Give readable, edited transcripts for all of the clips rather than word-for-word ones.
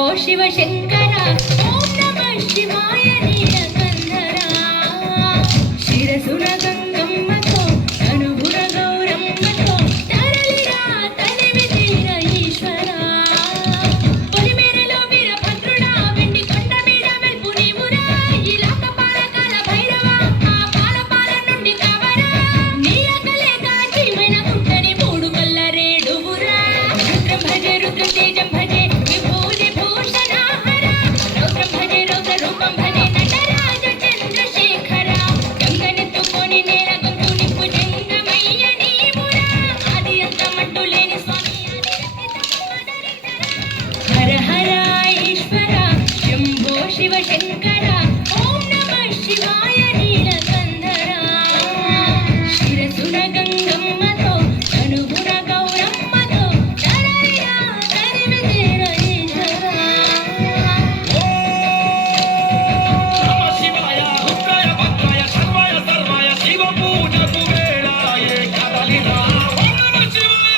శంభో శివ శంకర ఓం నమః శివాయ నీలకంఠరా శిరసున గంగమ్మతో అనుగుణ గౌరమ్మతో తరలిరా తనివి తీర ఈశ్వరా పొలిమేరలో వీరభద్రుడా వెండి కొండ మీద వెల్పు నీవురా ఇలాక పాలకాల భైరవ ఆ పాల నుండి కావరా నీలకలే కాచిమైన గుంటని మూడు కల్ల రేడువురా రుద్రం భజే రుద్ర తేజం భజే విభూతి భూషణాహర రౌద్రం భజే రౌద్ర రూపం భజే నటరాజ చంద్రశేఖర గంగనెత్తుకొని నేల గొంతు నింపు జంగమయ్య నీవురా ఆది అంతమంటూ లేని స్వామి హర హర ఈశ్వర శంభో శివ శంకర ఓం నమః శివాయ నీలకంఠరా శిరసున గంగమ్మతో అనుగుణ గౌరమ్మతో తరలిరా తనివి తీర ఈశ్వరా నమ శివాయ రుద్రాయ భద్రాయ సర్వాయ సర్వాయ శివ పూజకు వేళాయే కదలిరా ఓం నమ శివాయ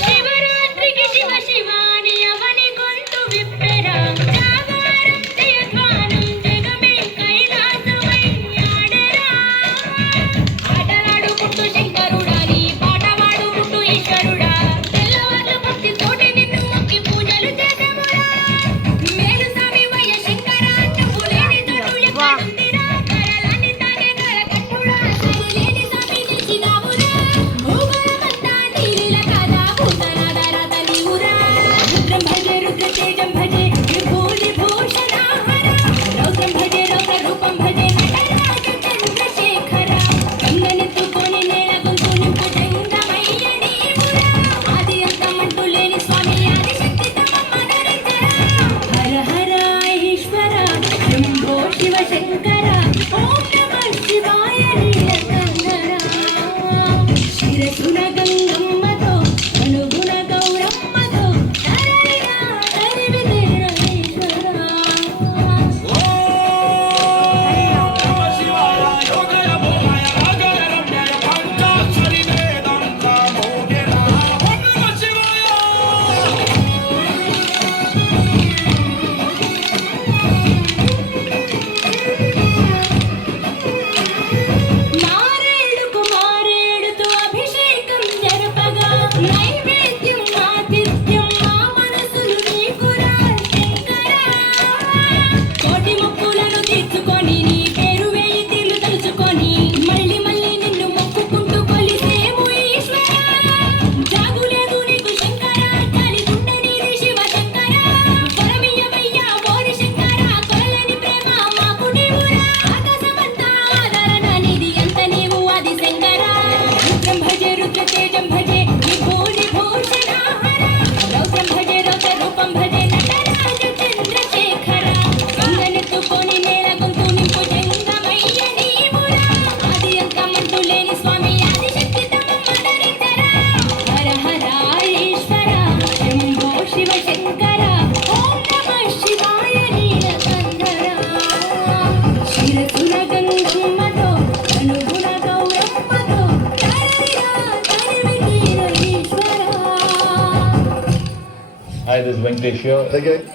శివరాత్రికి శివ శివాని అవని గొంతు విప్పెరా జాగారం జయధ్వానం జగమే కైలాసమై ఆడెరా ఆటలాడుకుంటూ శంకరుడా నీ పాట పాడుకుంటూ ఈశ్వరుడా తెల్లవార్లు భక్తి తోటి నిన్ను మొక్కి పూజలు చేసెమురా మేలు స్వామివయ్య శంకర నువ్వు లేని తోడు ఎక్కడుందిరా కరలాన్ని తాగే కరకట్టుడా లేని స్వామి నిలిచినావురా భూగోళమంతా నీలిల కాదా భూతనాదార తలివురా రుద్రం భజే రుద్ర తేజం భజే విభూతి భూషణాహర రౌద్రం భజే రౌద్ర రూపం భజే నటరాజ చంద్రశేఖర గంగనెత్తుకొని నేల గొంతు నింపు జంగమయ్య నీవురా ఆది అంతమంటూ లేని స్వామి ఆదిశక్తి తమమ్మదరించరా హర హర ఈశ్వర శంభో శివ శంకర ఓం నమః శివాయ నీలకంఠరా శిరసున గంగమ్మతో అనుగుణ గౌరమ్మతో తరలిరా తనివి తీర ఈశ్వరా ఓం నమ శివాయ యోగయ భోగాయ రాగయ రమ్యాయ పంచాక్షరి వేదాంత మోగేరా ఓం నమ శివాయ మారేడుకు మారేడుతో అభిషేకం జరపగా నైవేద్యం ఆతిథ్యం మా మనసులు నీకురా శంకరా కోటి మొక్కులను తీర్చుకొని నీ పేరు వేయి తీర్లు తలుచుకొని మళ్ళీ మళ్ళీ నిన్ను మొక్కుకుంటూ కొలిసేము ఈశ్వరా జాగులేదు నీకు శంకరా జాలి గుండె నీది శివ శంకరా కొరమియ్యవయ్యా ఓరి శంకరా కొరలేని ప్రేమ మాకు నీవురా ఆకాశమంతా ఆదరణ నీది అంత నీవు ఆది శంకరా రుద్రం భజే రుద్ర తేజం భజే విభూతి భూషణాహర రౌద్రం భజే రౌద్ర రూపం భజే నటరాజ చంద్రశేఖర గంగనెత్తుకొని నేల గొంతు నింపు జంగమయ్య నీవురా ఆది అంతమంటూ లేని స్వామి ఆదిశక్తి తమమ్మదరించరా హర హర ఈశ్వర శంభో శివ శంకర ఓం నమః శివాయ నీలకంఠరా శిరసున గంగమ్మతో అనుగుణ గౌరమ్మతో తరలిరా తనివి తీర ఈశ్వరా Hi, this is Venkatesh here. Okay.